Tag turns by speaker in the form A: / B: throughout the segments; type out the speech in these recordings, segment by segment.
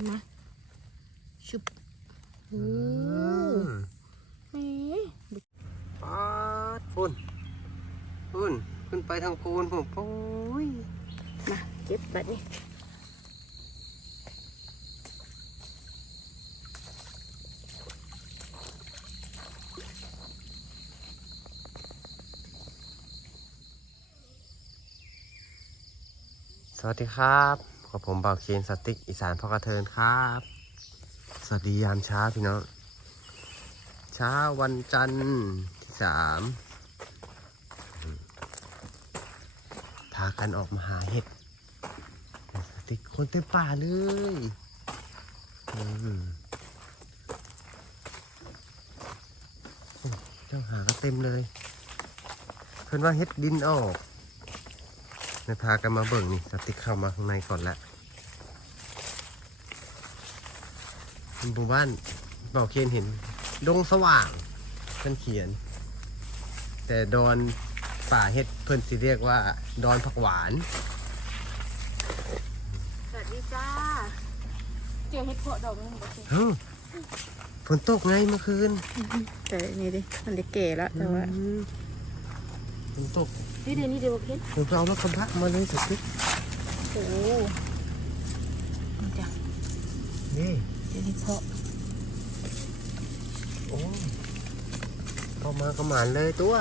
A: ขึ้นมาชุบโอ้แหม่
B: ปาดฝุ่นฝุ่นขึ้นไปทางโคนผมโอ้ย
A: มาเก็บแบบนี้
B: สวัสดีครับ กับผมเบาเคนสติ๊กอีสานพ่อกระเทินครับ สวัสดียามเช้าพี่น้องเช้าวันจันทร์ที่สามพากันออกมาหาเห็ดสติ๊กคนเต็มป่าเลยเจ้าหาก็เต็มเลย เพื่อนว่าเห็ดดินออก เลยพากันมาเบิ่งนี่สติ๊กเข้ามาข้างในก่อนละหมู่บ้านเบาเคนเห็น ดงสว่างเพิ่นเขียน แต่ดอนป่าเฮ็ดเพิ่นสิเรียกว่า ดอนผักหวาน
A: สวัสดีจ้า เจอเห็ดเพาะดอกนึงบ่สิ
B: เฮ้าฝนตกไงเมื่อคืน
A: แต่นี่ดิ มันได้แก่แล้วแต่ว่า
B: อืมฝนตก
A: นี่เดี๋ยวนี้เดี๋ยวบ่เพ็น
B: ผมจะเอารถกระบะมาเลยสติ๊ก
A: โอ้นี่จ้ะ
B: นี่
A: เจอเห็ดเพาะ
B: โอ้เข้ามากระหมานเลยตัว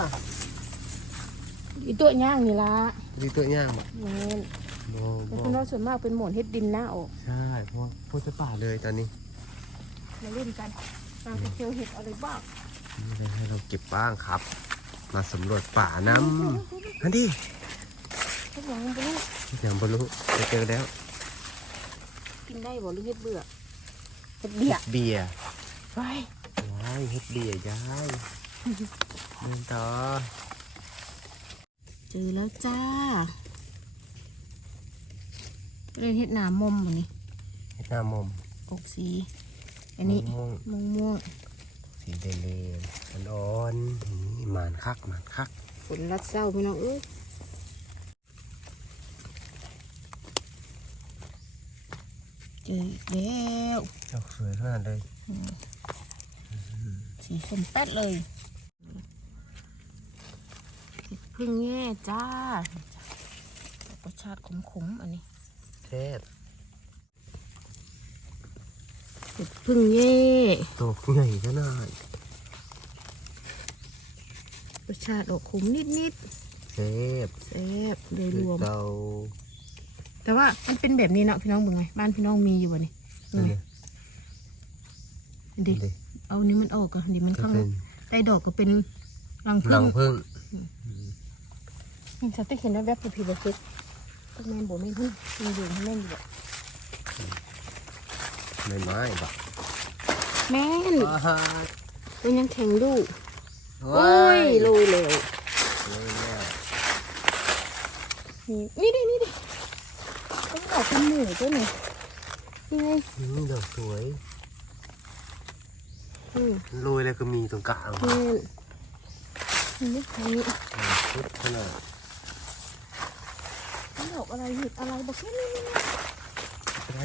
A: อีตัวย่างนี่ละ
B: ดีตัวย่างบ่
A: แม่น
B: โบ
A: แต่
B: โบ
A: คนเราส่วนมากเป็นหมอนเฮ็ดดินหน้าออก
B: ใช่เพราะว่าพวกจะป่าเลยตอนนี้
A: มาเล่นกันมาไปเจอเห็ดอะไรบ้าง
B: มีอะไรให้เราเก็บบ้างครับ มาสำรวจป่าน้ำอันนี้
A: เฮ็ดหยังบ่รู้
B: อย่างบรรลุจะเจอแล้ว
A: กินได้บ่หรือเฮ็ดเบื่อเฮ็ดเบี้ย
B: เบียร์
A: ไป
B: ว้ายเฮ็ดเบียร์ยายเดินต่อ
A: เจอแล้วจ้าเล่นเฮ็ดหนามมบ่นี่
B: เฮ็ดหน้ามอม
A: อกสีอันนี้
B: ม่วง
A: ม่วงม่วง
B: ๆ สีแดงๆอ่อนๆนี่หมานคักหมานคัก
A: ฝนรัดเศร้าพี่น้องเอ้ยเจออีกแล้ว
B: ดอกสวยขนาดเลย
A: สีส้มแป๊ดเลยพึ่งแง่จ้ารสชาติขมๆอันนี้
B: แซ่บ
A: เห็ด พึ่งแง่
B: ดอกใหญ่ขนาด
A: รสชาติออกขมนิด
B: แซ่บ
A: ๆแซ่บโดย
B: คื
A: ร
B: อ
A: วม
B: เตา
A: แต่ว่ามันเป็นแบบนี้เนาะพี่น้องเบิ่งไงบ้านพี่น้องมีอยู่บ่นี่
B: อันนี้
A: ดิ
B: ดิ
A: เอานี้มันออกก่อนดิมัน
B: ก็
A: ข้าง
B: เป็น
A: ใต้ดอกก็เป็นรัง
B: หลั
A: พึ่
B: ง
A: ง
B: พึ่ง
A: นี่ฉันได้เห็นแวบๆผีบคิดก็แม่นบ่แม่นพึ่งมันอยู่แม่นอยู่บ่
B: ไม่ไม้บะ
A: แม่น
B: ว้า
A: มันยังแข็งดู
B: ว
A: โอ้ยโรยแล้ว
B: เลยแล้ว
A: นี่นี่ดินี่ดิต้องออกเป็นหมูด้วยนี่นี่ไง
B: อืมดอกสวย
A: อืม
B: โรยแล้วก็มีตรงกลาง
A: แม่นนี่ทางนี้
B: อ่าชุดขนาด
A: นี่ดอกอะไรเห็ดอะไรบอกนี่นี่นี่
B: อะไร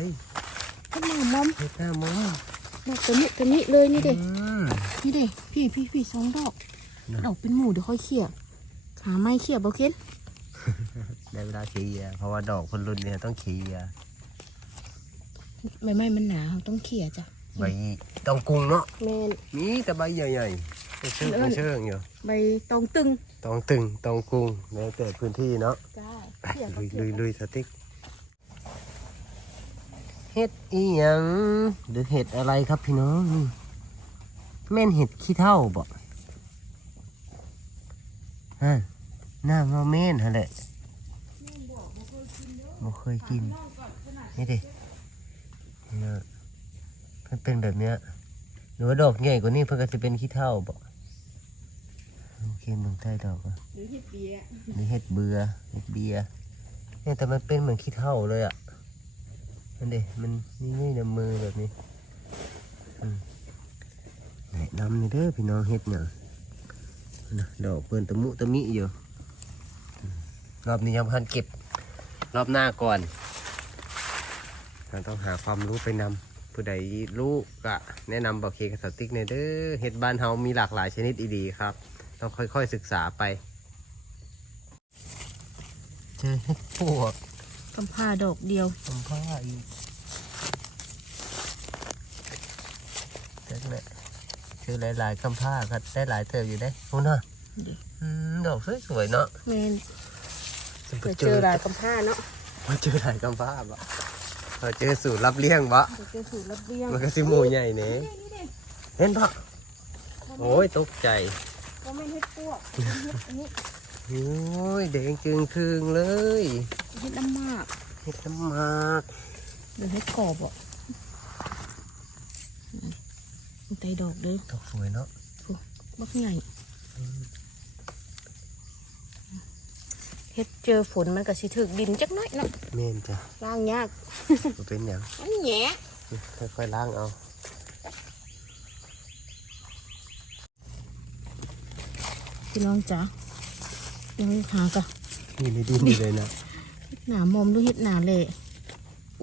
A: ขึ้นมามอม
B: เฮ็ดหน้ามอง
A: ดอกตัวนี้ตัวนี้เลยนี่เด็
B: อืม
A: นี่เด็พี่พี่พี่สองดอก
B: นะ
A: ดอกเป็นหมูเดี๋ยวค่อยเขี่ยขาไม่เขี่ยบอกเข็น
B: ได้เวลาเคลียร์เพราะว่าดอกคนรุ่นเนี่ยต้องเคลียร์
A: ใบไม้มันหนาเราต้องเขี่ยจ้ะ
B: ใบตองกุงเนาะ
A: แม่น
B: มีแต่ใบใหญ่ๆไม่เชื่อง
A: เอิ้น
B: ไม่เชื่องอยู่
A: ใบตองตึง
B: ตองตึงตองกุงแล้วแต่พื้นที่เนาะ
A: จ้า
B: ไป
A: เขี่ย
B: ลุย
A: เขี่
B: ลุยลุยสติ๊ก เห็ดอีหยังหรือเห็ดอะไรครับพี่น้องนี่แม่นเห็ดขี้เท่าบ่ฮะหน้ามาเม่นฮะแหละบ่เคยกิน นี่ดินี่นะมันเป็นแบบเนี้ยหรือว่าดอกใหญ่กว่านี้เพื่อก็จะเป็นขี้เท่าบ่โอเคเมืองไทยดอกอะ
A: หรือเห็ดเปีย
B: นี่เห็ดเบือเห็ดเบียร์เนี่ยแต่มันเป็นเหมือนขี้เท่าเลยอะ นั่นดิมันนี่นี่ในมือแบบนี้อืมแนะนำนี่เด้อพี่น้องเห็ดเนี่ยนะดอกเปินตะมุตะมิอยู่อืมรอบนี้ยังพันเก็บรอบหน้าก่อนเราต้องหาความรู้ไปนำผู้ใดรู้ก็แนะนำบอกเคกับสติ๊กเนเด้อเห็ดบ้านเฮามีหลากหลายชนิดอีดีครับ ต้องค่อยๆศึกษาไป เจอเห็ดปวก
A: กำผ้าดอกเดียว
B: ผมพ่ออีกเจ๊เลยคือหลายๆคำผ้าครับได้หลายเติบอยู่ได้โอ้เนาะ
A: ดิ
B: อืมดอกสวยๆเนาะ
A: แม่น
B: จะ
A: เผื่อเจอหลายกำผ้าเนาะ
B: มาเจอหลายคำผ้าบ่พอเจอสูตรรับเลี้ยงบ่
A: เผื่อเจอสูตรรับเลี้ยง
B: มันก็สิหมูใหญ่เนี่ย
A: นี่ดิ
B: เห็นปะโอ้ยตกใจ
A: ก็ไม่เฮ็ดพวกเฮ็ดอันนี้
B: โอ้ยแดงจึงคืงเลย
A: เฮ็ดน้ำมาก
B: เห็ดน้ำหมาก
A: หรือเฮ็ดกรอบอะมันไตดอกเด้อ
B: ดอกสวยเนาะ
A: บักใหญ่เฮ็ดเจอฝนมันก็สิถึกดินจักหน้อยเนาะ
B: เมนจ้ะ
A: ล้างยาก
B: บ่เป็นหยัง
A: มันแหยะ
B: ค่อยๆล้างเอา
A: พี่น้องจ๋ายังหากะ
B: นี่ในดินนี่เลยนะ
A: หนามอมหรือเฮ็ดหนาเละ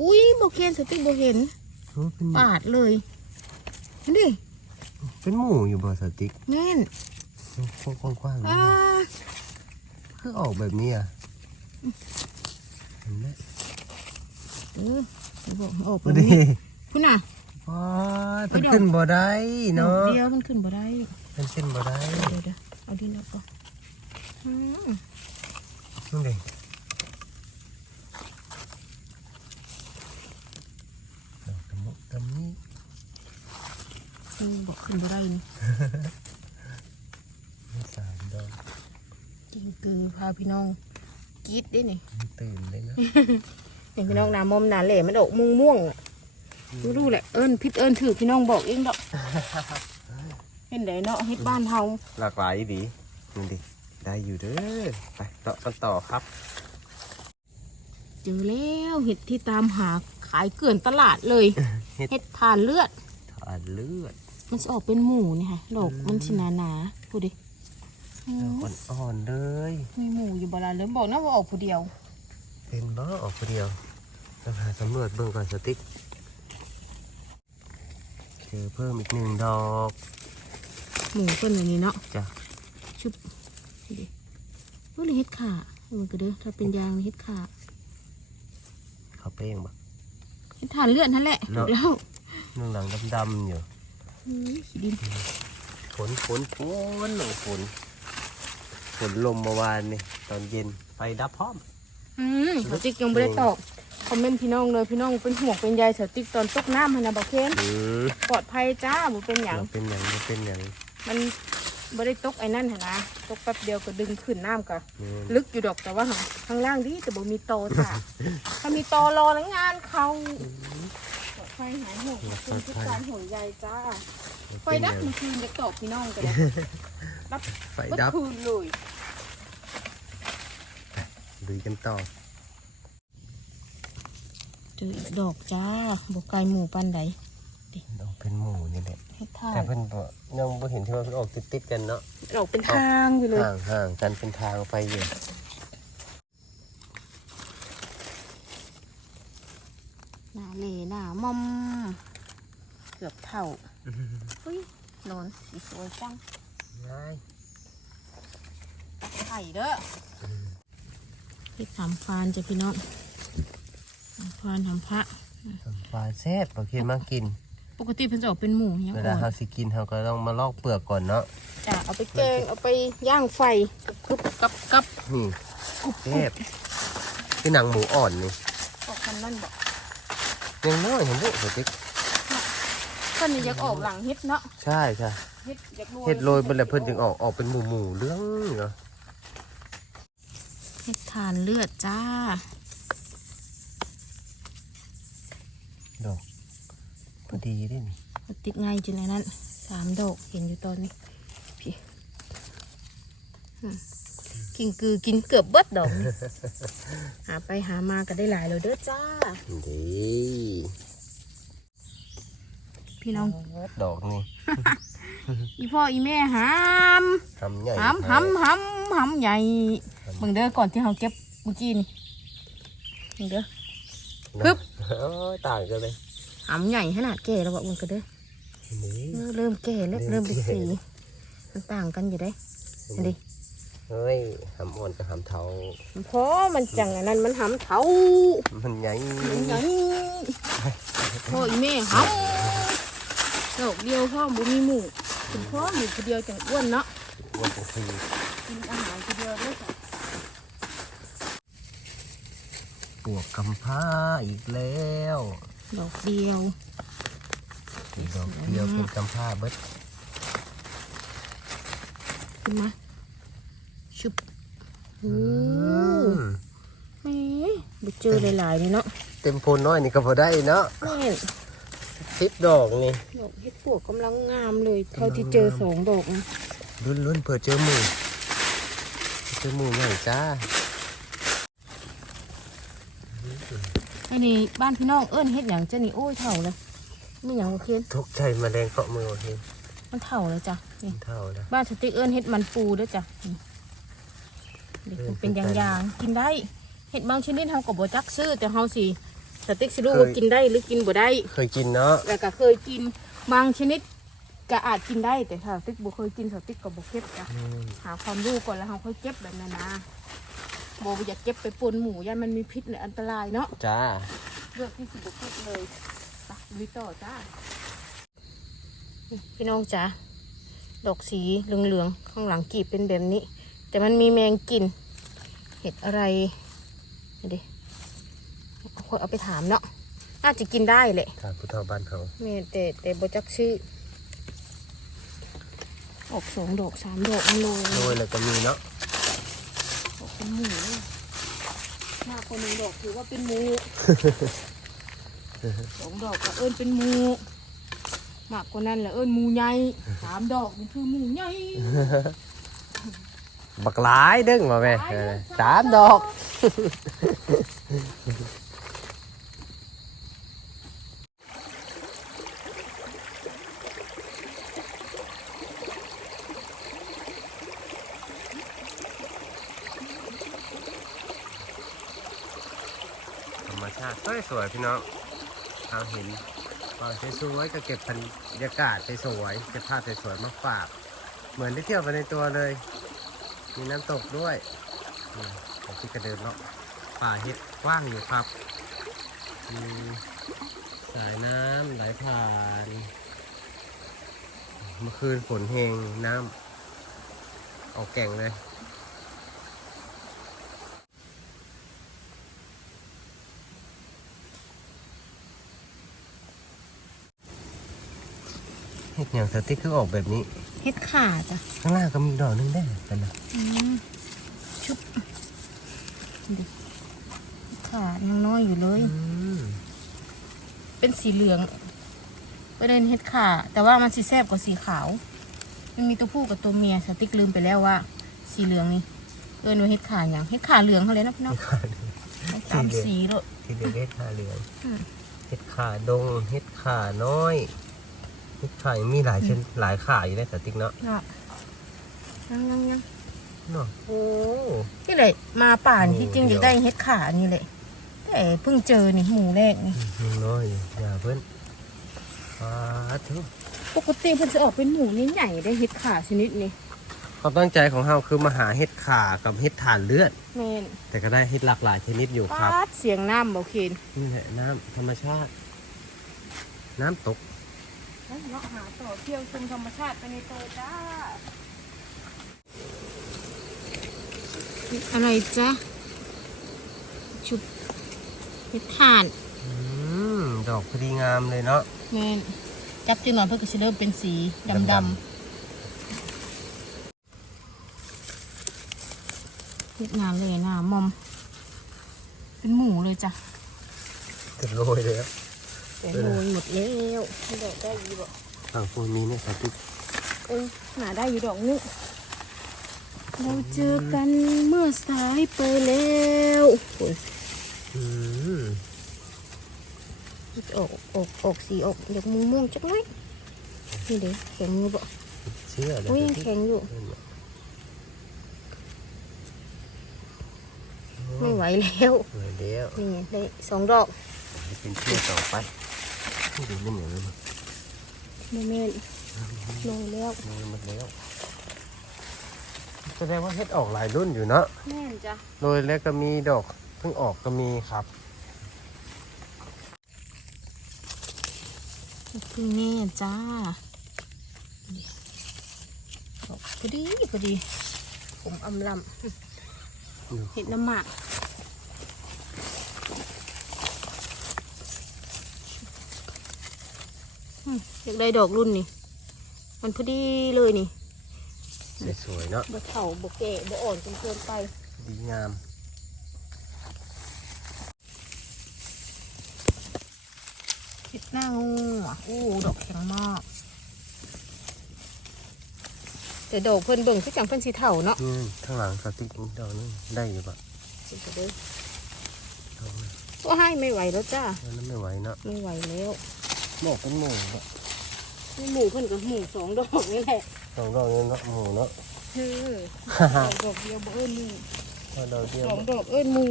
A: อุ้ยบ่เห็นสติบ่เห็น
B: โอ้เป็น
A: ปาดเลยนี่ดิ
B: เป็นหมูอยู่บ่สติ๊ก
A: แม่น
B: กว้างๆ
A: อ่า
B: นะคือออกแบบนี้อะเห็นไหม
A: เออเดี๋ยวบอกให้ออกไป
B: มาดิ
A: นี่คุณน่ะ
B: ว้ายมันขึ้นบ่ได้
A: ดอ
B: เนาะ
A: กเดียวมันขึ้นบ่ได้
B: มันขึ้นบ่ได้
A: เดี๋ยวเดี๋ยวเอาดินออกก่อนอืม
B: นี่เลยดอก ตะมุตะมิ
A: มันบอกขึ้นบ่ได้นี่
B: มีสามดอก
A: จริงคือพาพี่น้องกรีดได้นี่
B: มันตื่นเลยนะ
A: เห็นพี่น้องหนามอมหนาเหล่มันออกม่วงม่วงๆอะไม่รู้แหละเอิญพิษเอิญถือพี่น้องบอกเองดอกเห็นไดเนาะเฮ็ดบ้านเฮา
B: หลากหลายดีนี่ดิได้อยู่เด้อไปต่อกันต่อครับ
A: เจอแล้วเห็ดที่ตามหา ขายเกลื่อนตลาดเลย
B: เห็ด
A: เห็ดทานเลือด
B: ทานเลือด
A: มันจะออกเป็นหมูนี่ค่ะดอกมันสิหนาหนาๆพูดดิอืม
B: อ่อนๆเลย
A: มีหมูอยู่บลาเลยบอกนะว่าออกผู้เดียว
B: เป็นบ้าออกคนเดียวต้องหาสำรวจเบิ่งก่อนสติ๊กเจอเพิ่มอีกหนึ่งดอก
A: หมูเพิ่นอย่างนี้เนาะ
B: จ้ะ
A: ชุบนี่ดิเฮ้ยเฮ็ดขามันก็เด้อถ้าเป็นยางเฮ็ดขา
B: เขาเป้งบ่
A: เฮ็ดทานเลือดนั่นแหละ
B: เนาะ
A: ถูกแล้ว
B: หนึ่งหลังดำๆอยู่
A: อืมขี้ดิน
B: ฝนฝนฝนหนึ่งฝนฝนลมเมื่อวานนี่ตอนเย็นไฟดับพร้อม
A: อืมสติ๊กยังไม่ได้ตอบคอมเมนต์พี่น้องเลยพี่น้องเป็นห่วงเป็นใยสติ๊กตอนตกน้ำให้นะบอกเคน
B: อืม
A: ปลอดภัยจ้าบ่เป็นหยัง
B: เราเป็นอย่างเราเป็นอย่าง
A: มัน ไม่ได้ตกไอ้นั่นหนนะตกแป๊บเดียวก็ดึงขึ้นน้ำก็
B: นี่
A: ลึกอยู่ดอกแต่ว่าข้างล่างดีแต่บ่มีโตจ้ะถ้ามีโตรอแล้วงานเขาปลอดภัยหายห่วงขอบคุณทุกการห่วงใยจ้าไฟ
B: เป็นอ
A: ดับ
B: ย่าง
A: เมื่อคืนจะตอบพี่น้องกันเลยรับ
B: ไฟ
A: เมื่อ
B: ดับ
A: คืนเลย
B: ลุยกันต่อ
A: เจออีกดอกจ้าบกไก่หมูปันใด
B: ดอกเป็นหมูนี่แหละ
A: เฮ็ดท่า
B: แต่เพิ่นบ่ยังบ่เห็นที่ว่าเพิ่นออกติดๆกันเนาะ
A: ดอกเป็นทางอยู่เลย
B: ห่างห่างๆกันเป็นทางไปอยู่
A: หน้าเหล่หน้ามอมเกือบเท่าเฮ้ยนอนสีสวยจัง
B: ง่าย
A: ไข่เด้อเฮ็ดสามฟานจ้ะพี่น้องสามฟานทำพระ
B: ปลาแซ่บบ่เคียนมากิน
A: ปกติเพิ่นจะออกเป็นหมูยัง
B: เว
A: อ่
B: ลา
A: อน
B: เฮาสิกินเฮาก็ต้องมาลอกเปลือกก่อนเนาะ
A: จ้ะเอาไปแกงเอาไปย่างไฟกรุบๆกับกับ
B: นี่
A: กรุบ
B: แซ่บคือหนังหมูอ่อนนี่
A: ออกคันนั่นบอก
B: ยังน้อยเห็นบ่สติ๊ก
A: เพิ่นนี่อยากออกหลังเฮ็ดเนาะ
B: ใช่ใช่
A: เฮ็ดอยากโรย
B: เฮ็ดโรยเบิ่แล้วเพิ่นจึงออกออกเป็นหมูหมูๆเหลืองเนาะ
A: เฮ็ดทานเลือดจ้า
B: ดอก พอดีเด้นี่
A: ติดไงจินไอ้นั้นสามดอกเห็นอยู่ตอนนี้พี่อืมกินคือกินเกือบเบิดดอกนี่หาไปหามาก็ได้หลายเลยเด้อจ้า
B: ดี
A: พี่น้อง
B: ดอกนี่
A: อีพ่ออีแม่หาม
B: ทำใหญ่
A: หามหามหามหามใหญ่เบิ่งเด้อก่อนที่เราเก็บเมื่อกี้นี่เบิ่งเด้อ
B: ฮึบโอ้ยต่างกันเลย
A: หำใหญ่ขนาดแก่แล้วบอกมึงก็เด้อ
B: นี่
A: เออเริ่มแก่แล้ว
B: เริ่
A: เริ่ม
B: ม
A: เป็น
B: แก่
A: สีมันต่างกันอยู่ได้ออันนี้
B: เฮ้ยหำอ่อนกับหำเทา
A: เพราะมันจังอันนั้นมันหำเถา
B: มันใหญ่
A: มันใหญ่พ่ออีแม่หำดอกเดียวพ่อบุมีหมูคุณพ่อหมูคนเดียวจังอ้วนเนาะ
B: อ้วนเป็นที
A: กินอาหารคนเดียวด้วยจ้ะ
B: ปวกกำพ้าอีกแล้ว
A: ดอกเดียว
B: อีกดอกเดียวเป็นกำพ้าเบิด
A: ขึ้นมาชุบโอ้
B: อืม
A: แหม่ไปเจอหลายๆนี่เนาะ
B: เต็มโพนน้อยนี่ก็พอได้เนาะ
A: แม่น
B: สิบดอกนี่
A: ดอกเห็ดปวกกำลังงามเลยเท่าที่เจอสองดอกนะ
B: ลุ้นลุ้นๆเผื่อเจอหมูเจอหมูใหญ่จ้า
A: อันนี้บ้านพี่น้องเอิ้นเฮ็ดหยังเจ้านี่โอ้ยเถ่าเลยไม่หยังโอเค
B: ทุกใจแมาแรงเกาะมือโอเค
A: มันเถ่าเลยจ้ะนี่
B: เท่าแล้ว
A: บ้านสติ๊กเอิ้นเฮ็ดมันปูเด้วยจ้ะนี่เด็กมันเป็นยางๆกินได้เห็ดบางชนิดเฮาก็บ่จักซื้อแต่เฮาสิสติ๊กสิรู้ว่ากินได้หรือกินบ่ได้
B: เคยกินเนาะ
A: แล้วก็เคยกินบางชนิดก็อาจกินได้แต่ถ้าสติ๊กบ่เคยกินสติ๊กก็บ่เก็บจ้ะ
B: อืม
A: หาความรู้ก่อนแล้วเฮาค่อยเก็บแบบนั้นนะ บ่อยากเก็บไปปนหมูย่านมันมีพิษและอันตรายเนาะ
B: จ้า
A: เลือกที่สิบเก็บเลยไปลุยต่อจ้าพี่น้องจ๋าดอกสีเหลืองๆข้างหลังกีบเป็นแบบนี้ แต่มันมีแมงกิน เห็ดอะไรนี่ดิเอาค่อยเอาไปถามเนาะน่าจะกินได้แหละ
B: ทางผู้เฒ่าบ้านเขา
A: แม่แต่แต่บจักชื่อออกสองดอกสามดอกมันโรย
B: โรยแล้วก็มีเนาะ
A: ออก เป็นหมูเลยมากกว่าหนึ่งดอกถือว่าเป็นหมูสองดอกก็เอิ้นเป็นหมู มากกว่านั้นแหละเอิ้นหมูใหญ่สามดอกมันคือหมูใหญ่
B: บักหลายเด้งมาแม่
A: หลายเด้ง
B: เออสามดอก ธรรมชาติ สวยๆพี่น้องเอาเห็นตอนสวยๆก็เก็บบรรยากาศสวยๆเก็บภาพสวยๆมาฝาก เหมือนได้เที่ยวไปในตัวเลย มีน้ำตกด้วยนี่ผมที่กระเดินเลาะป่าเห็ดกว้างอยู่ครับมีสายน้ำไหลผ่านเมื่อคืนฝนเฮงน้ำออกแก่งเลย เห็ดอย่างสติ๊กคือออกแบบนี้
A: เฮ็ดขาจ้ะ
B: ข้างล่างก็มีอีกดอกหนึงได้กันนะ
A: ชุบดิขายังน้อยอยู่เลย เป็นสีเหลืองประเด็นเฮ็ดขาแต่ว่ามันสีแซ่บกว่าสีขาว มันมีตัวผู้กับตัวเมียสติ๊กลืมไปแล้วว่า สีเหลืองนี่เอิ้นว่าเฮ็ดขาอย่างเฮ็ดขาเหลืองเขาเลยนะพี่น้องตามสีเลย
B: ที่เรียกเห็ดขาเหลือง
A: อืม
B: เห็ดขาดงเห็ดขาน้อย เห็ดขายังมีหลายชนิดหลายขาอยู่ในสติ๊กเนาะ
A: เนาะยังยังยัง
B: เนาะโอ้
A: นี่เลยมาป่าน
B: โอ้
A: ที่จริงอ
B: เดี๋
A: ยายก
B: ว
A: ได้เฮ็ดขานี่แหละแต่เพิ่งเจอนี่หมูแรกนี่
B: ยังน้อยอยู่อย่าเพิ่นปาทุ
A: ปกติเพิ่นจะออกเป็นหมูนี่ใหญ่ได้เฮ็ดขาชนิดนี้
B: ความตั้งใจของเราคือมาหาเห็ดขากับเห็ดถ่านเลือด
A: แม่น
B: แต่ก็ได้เห็ดหลากหลายชนิดอยู่ครับ
A: ปาดเสียงน้ำบ่เคน
B: นี่แหละน้ำธรรมชาติ น้ำตก
A: เฮ้ยเนาะหาต่อเที่ยวชมธรรมชาติไปในตัวจ้า อะไรจ๊ะชุบเห็ดถ่าน
B: อืมดอกพอดีงามเลยเนาะ
A: แม่นจับจึงหน่อยเพื่อก็จะเริ่มเป็นสีดำ
B: ด
A: ดำเห็ดงามเลยนะมอม เป็นหมูเลยจ้ะ
B: จะโรยเลยครับ
A: แต่โรยหมดแล้วดอกได้อยู่บ่
B: ฝั่งฟูมีเนี่ยครับทุก
A: เออหาได้อยู่ดอกนึงเราเจอกันเมื่อสายไปแล้วโอ้ย
B: อืม
A: ออกออกออกสีออกอยากมูม่วงๆจักหน่อยนี่เด้แข็งอยู่บ่
B: เชื่อเลย
A: อุ้ยยัง
B: ที่
A: แข็งอยู่ ไม่ไหวแล้ว
B: เลยเดียว
A: นี่ได้สองดอก
B: เป็นเชื่อต่อไป นี่ดูนี่เหนือมัน
A: โมเมนลงแล้ว
B: มันหมดแล้ว แสดงว่าเฮ็ดออกหลายรุ่นอยู่เนาะ
A: แม่นจ้ะ
B: โรยแล้วก็มีดอกเพิ่งออกก็มีครับ
A: คือแม่จ้าดอกพอดีพอดี ผมอำลำเห็ดน้ำหมาก อืมอยากได้ดอกรุ่นนี่ มันพอดีเลยนี่
B: สวยๆเนาะ
A: บ่เฒ่าบ่แก่บ่อ่อนจนเกินไป
B: ดีงาม
A: เห็ดหน้างูอะโอ้ดอกแข็งมากแต่ดอกเพิ่นเบิ่งคือจังเพิ่นสีเฒ่าเนาะ
B: นี่ข้างหลังสติ๊กอีกดอกนึงได้อยู่ปะ
A: สิก็เด้อ
B: ดอกนึง
A: ก็ให้ไม่ไหวแล้วจ้า
B: อันนั้นไม่ไหวเนาะ
A: ไม่ไหวแล้ว
B: หมอกเป็นหมูเนาะ
A: นี่ หมูเพิ่นกับหมูสองดอกนี่แหละ
B: สองดอกนี่เนาะหมูเนาะ
A: เออดอกเดียวบ่เอิ้นหมู
B: เอาดอกเดียว
A: สองดอกเอิ้นหมู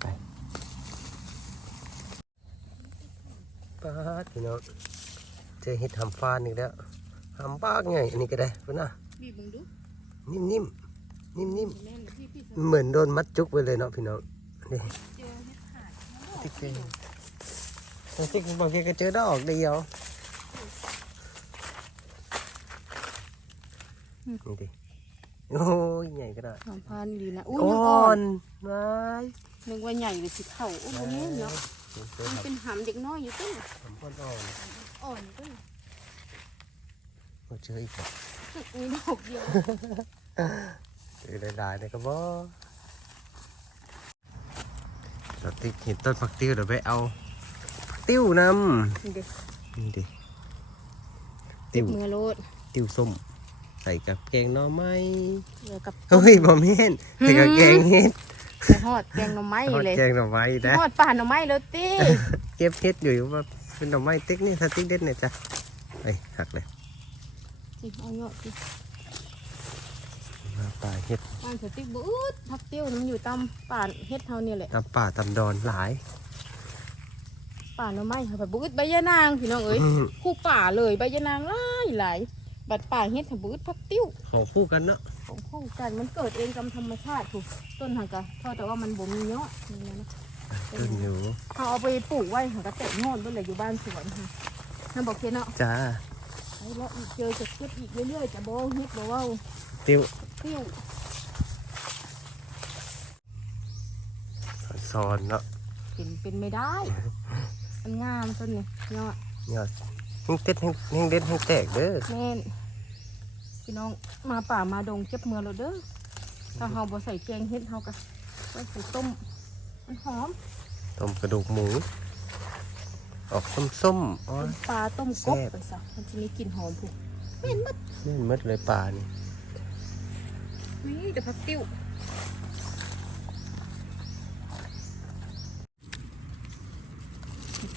B: ไปป้าดพี่น้องเจอเห็ดทำฟานอีกแล้วทำปากไงอันนี้ก็ได้พุ่นนะ
A: บีบมึงดู
B: นิ่มนิ่มนิ่มนิ่ม
A: แม่นพี่พี่
B: ๆเหมือนโดนมัดจุกไปเลยเนาะพี่น้องนี่
A: เจอเห็ดขาด
B: ติ๊กเกอร์ติ๊กบางทีก็เจอดอกเดียว นี่ดิโอ้ยใหญ่ก็ได้
A: หอมพานดีนะอุ้ย
B: ก้
A: ยัง
B: อ
A: อ่อน
B: นไม้
A: นึกว่าใหญ่เลยสิเฒ่าโอ้โหเนาะมันเป็นหำเด็กน้อยอยู่ต้น
B: ทำก้อนอ่อน
A: อ่อนต้น
B: มาเจออีกแล้ว
A: อุ้ยดอกเดียว
B: เจอหลายๆเลยก็บ่สติ๊กเห็นต้นผักติ้วเดี๋ยวไปเอาผักติ้วนำ
A: นี่เด็ก
B: นี่ดิ
A: ติ
B: ติ้
A: ด
B: ว
A: มือโลด
B: ติ้วส้ม ใส่กับแกงหน่อไม้
A: เดี๋ยวกับ
B: เฮ้ยบอมเห็นใส่กับแกงเห็ด
A: ไปฮอดแกงหน่อไม้
B: ทอด
A: เลย
B: แกงหน่อไม้นะ
A: ฮอดป่าหน่อไม้แล้วติ
B: เก็บเห็ดอยู่ว่าเป็นหน่อไม้ติ๊กนี่ถ้าติ๊กเด็ดเนี่ยจ้ะเอ้ยหักเลย
A: สิเอาเยอะสิ
B: มาป่าเห็ด
A: บ้านสติ๊กบูดพักติ้วมันอยู่ตามป่าเฮ็ดเฮาเนี่ยแหละ
B: ตามป่าตามดอนหลาย
A: ป่าหน่อไม้ค่ะแบบบูดใบยะนางพี่น้องเอ้ยคู่ป่าเลยใบยะนางหลายหลาย บัดป่าเฮ็ดค่ะบูดพักติ้ว
B: ของคู่กันเนาะ
A: ของโครงการมันเกิดเองตามธรรมชาติถูกต้นหักกะเท่าแต่ว่ามันบ่มีเนาะนี่นะ
B: ต้นอยู่
A: เขาเอาไปปลูกไว้หักกะแตกงอนไปเลยอยู่บ้านสวนค่ะนั่นบอกเคนเนาะ
B: จ้า
A: ไอ้แล้วอีกเจอจะเก็บอีกเรื่อยๆจะบ่เฮ็ดบ่เว้า
B: ติ้ว
A: ติ้ว
B: ซอนๆเนาะ
A: เป็นเป็นไม่ได้ มันงามต้นนี้เนาะ
B: ยอดแห้งเต็ดแห้งแห้งเด็ดแห้งแตกเด้อ
A: แม่นพี่น้องมาป่ามาดงเจ็บเมือเราเด้อถ้าเฮาบ่ใส่แกงเฮ็ดเฮาก็ไว้ใส่ต้มมันหอม
B: ต้มกระดูกหมู ออกส้มๆอ๋อ
A: ต้มปลาต้มกบ
B: แซ่บ
A: ไปซะมันจะมีกลิ่นหอมผูกเห็นมัด
B: แม่นหมดเลยป่านี่
A: นี่แต่พักติ้ว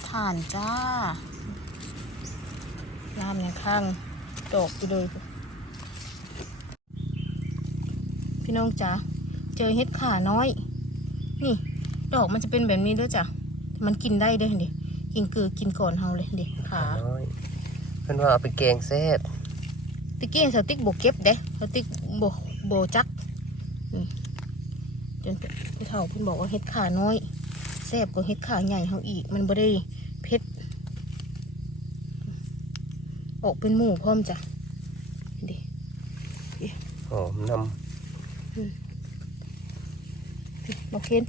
A: ถ่านจ้า น้ำเนี่ยข้างดอกไปเลยพี่น้องจ๋าเจอเห็ดขาน้อย นี่ ดอกมันจะเป็นแบบนี้เด้อจ้ะมันกินได้เด้อเดิกินคือกินก่อนเฮาเลยเด็ขา
B: น้อยเพิ่นว่าเอาไปแกงแซ่บ
A: ตะกี้สติ๊กโบเก็บเด้สติ๊กโบโบจักนี่จนผู้เฒ่าเพิ่นบอกว่าเห็ดขาน้อยแซ่บกว่าเห็ดขาใหญ่เฮาอีกมันบ่ได้ ออกเป็นหมูพร้อมจ้ะเด้
B: หอมน
A: บอกเคน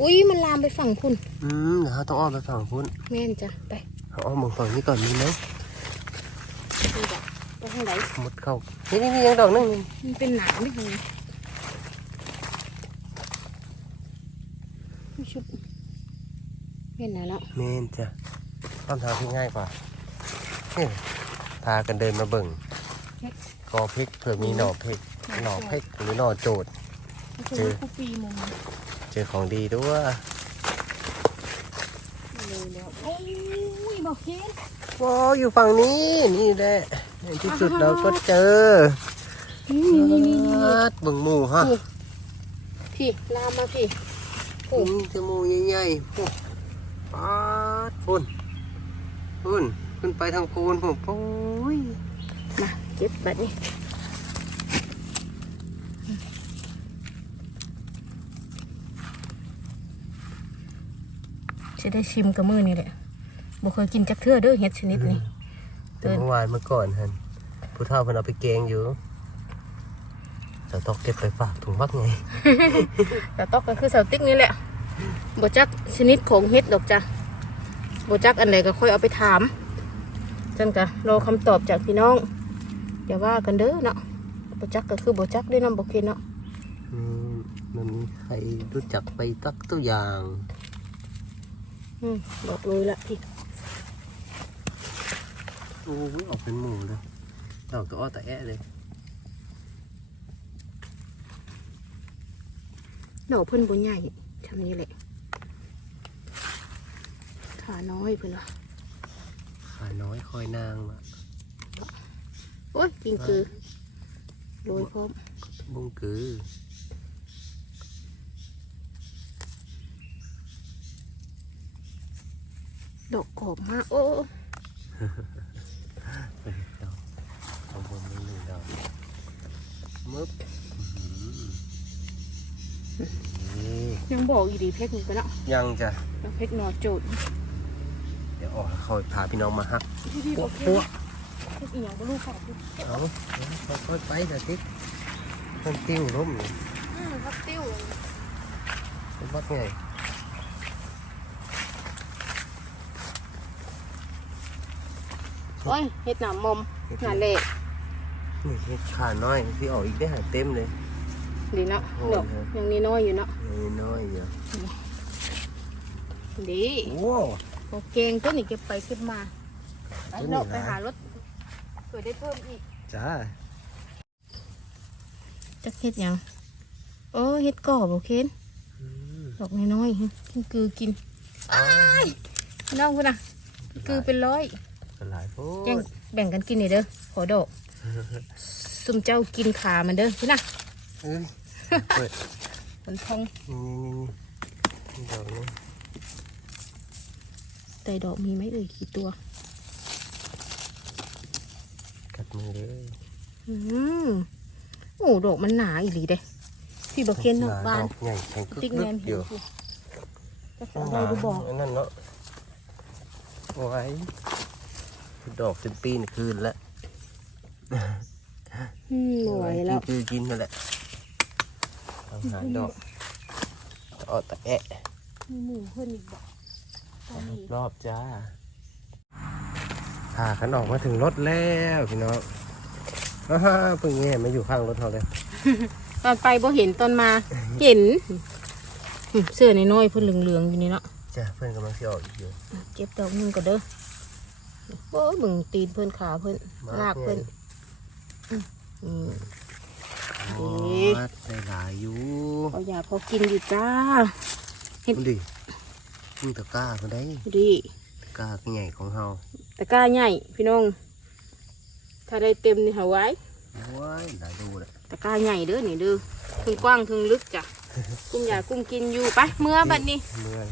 A: อุ้ยมันลามไปฝั่งคุณำ
B: อืมเดี๋ยวเราต้องอ้อมไปฝั่งพุ้น
A: แม่นจ้ะไป
B: เอาอ้อมมองฝั่งนี้ก่อนมีไหม
A: นี่จ้ะไปทางไหน
B: มุดเข้านี่นี่นี่ยังดอกนึงนี่
A: มันเป็นหนามไม่ดีไม่ชุบเห็นไหนแล้ว
B: เมนจ้ะต้นทางที่ง่ายกว่านี่ พากันเดินมาเบิ่งกอพริกเผื่อมีหน่อพริกหน่อพริกหรือหน่อโจด
A: เจอคู่ปีมุม
B: เจอของดีด้วย
A: เลยแล้วโอ้ยบอกเคน
B: ว้าวอยู่ฝั่งนี้นี่แหละในที่สุดเราก็เจอ
A: นี่นี่นี่นี่
B: ฮัดเบิ่งหมูฮะ
A: พี่ลามมาพี่
B: โอ้ยจมูกใหญ่ๆโอ้พุ่นพุ่น ขึ้นไปทางโคนผมโอ้ย
A: มาเก็บบัดนี้จะได้ชิมกับมือนี่แหละบ่เคยกินจักเทื่อเด้อเห็ดชนิดนี้
B: แต่เมื่อวานเมื่อก่อนฮันผู้เฒ่าเพิ่นเอาไปแกงอยู่จะต้องเก็บไปฝากถุงบักไง
A: แต่ตอกก็คือเสาติ๊กนี่แหละบ่จักชนิดของเห็ดดอกจ้ะบ่จักอันไหนก็ค่อยเอาไปถาม จันกะรอคำตอบจากพี่น้องอย่าว่ากันเด้อเนาะบ่จักก็คือบ่จักด้วยน้ำบ่เคนเนาะ
B: อืมมันมีใครรู้จักไปตักตัวอย่าง
A: อืมบอกเลยละพี่
B: โอ้ยออกเป็นหมูเลยดอกตัวอ้อตะแอะเลย
A: ดอกเพิ่นบ่ใหญ่ทำนี้แหละขาน้อยเพิ่นว่า
B: ขาน้อยคอยนางมา
A: โอ้ยจริงคือโรยพร้อม
B: บุ้งกือ
A: ดอกกรอบมากโอ้
B: ไปดอกข้างบนนี่หนึ่งดอกมึบอื้อหือนี่
A: ยังบอกอีดีเพกนี่ก็เนาะ
B: ยังจะ
A: แล้วเพกหนอโจด
B: เดี๋ยวออกคอยพาพี่น้องมาฮัก
A: ที่พี่
B: ปั
A: บ
B: ว
A: อกเพ
B: ปัว
A: กเพกอีหยังก็ลูกของพี่
B: เอาค่อยๆไปเถอะทิศมันติ้วร่มเลย
A: อืมพักติ้วเลย
B: เป็นวัดไง
A: โอ้ยเฮ็ดหนามมอมหนาเละ
B: นี่เห็ดขาน้อยที่ออกอีกได้หาเต็มเลย
A: ดีเนาะ
B: โอ้
A: ดอก
B: ย
A: ยังนี่น้อยอยู่เนาะ
B: นี่น้อยอยู่
A: ดี
B: โอ้
A: โอเคงตัวนี้เก็บไปเก็บมาไป
B: ตัวนี้
A: เรา
B: หลาย
A: ไปหารถเผื่อได้เพิ่มอีก
B: จ้า
A: จักเฮ็ดหยังโอ้เฮ็ดก่อบ่เคนดอกน้อยๆกินคือกินน้องพุ่นน่ะคือเป็นร้อย
B: ก็หลายโพ
A: แย่ง
B: ด
A: แบ่งกันกินนี่เด้อขอดอกซุมเจ้ากินขามันเด้อพี่น่ะ
B: เอ้ยเปิด
A: มันทอง
B: นี่นี่นี่นี่ดอกนี้
A: แต่ดอกมีไหมเอ่ยกี่ตัว
B: กัดมือเลย
A: อืมโอ้ดอกมันหนาอีหลีเด้พี่บอกเคนนอกบ้าน
B: ดอกใหญ่แข็งกึก
A: ติ๊ก
B: ลึ
A: แน
B: ก
A: ม
B: อ
A: เห็น
B: ยู่
A: สิจะขอได้ดูบอก
B: อันนั่นเนาะโอ้ยดอกเป็นปีนคืนแล้ว
A: อืมหน่วยแล้ว
B: กินคือกินนั่นแหละเอาหาดอกเอาตะแอะ
A: มีหมูเพิ่นอีกบอก ตอนนี้
B: รอบๆจ้าพากันออกมาถึงรถแล้วพี่น้องอ้าฮ่าเพิ่งแง่มาอยู่ข้างรถเขาเลย
A: ตอนไปบ่เห็นตอนมาเห็นอืมเสื้อน้อยๆเพิ่นเหลืองๆอยู่นี่เนาะ
B: จ้าเพื่อนกำลังเที่ยวอีกอยู่
A: อะเก็บดอกหนึงก็เด้อโอ้ยเบึงตีนเพิ่นขาเพิ่นลากเพิ่นอืม
B: โอ้ยได้หลายอยู่
A: พออยากพอกินอยู่จ้าเห็น
B: ดูดิ มึงตะกร้าเขาได้
A: ดี
B: ตะกร้าใหญ่ของเฮา
A: ตะกร้าใหญ่พี่น้อง ถ้าได้เต็มนี่หาไว้
B: โอ้ยหลายดูเลย
A: ตะกร้าใหญ่เด้อนี่เด้อถึงกว้างถึงลึกจ้ะกุ้มอยากกุ้มกินอยู่ไปเมื่อบัดนี้
B: เมื่อย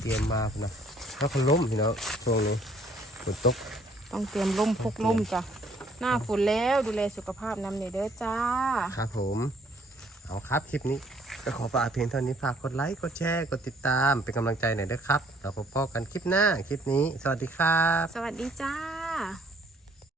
B: เตรียมมาพุ่นนะแล้วก็ล้มพี่น้องช่วงนี้ฝนตก
A: ต้องเตรียมร่มพกร่มจ้ะหน้าฝนแล้วดูแลสุขภาพนำเลยเด้อจ้า
B: ครับผม เอาครับคลิปนี้ ก็ขอฝากเพียงเท่านี้ฝากกดไลค์กดแชร์กดติดตาม เป็นกำลังใจหน่อยด้วยครับเราพบกันคลิปหน้าคลิปนี้ สวัสดีครับ
A: สวัสดีจ้า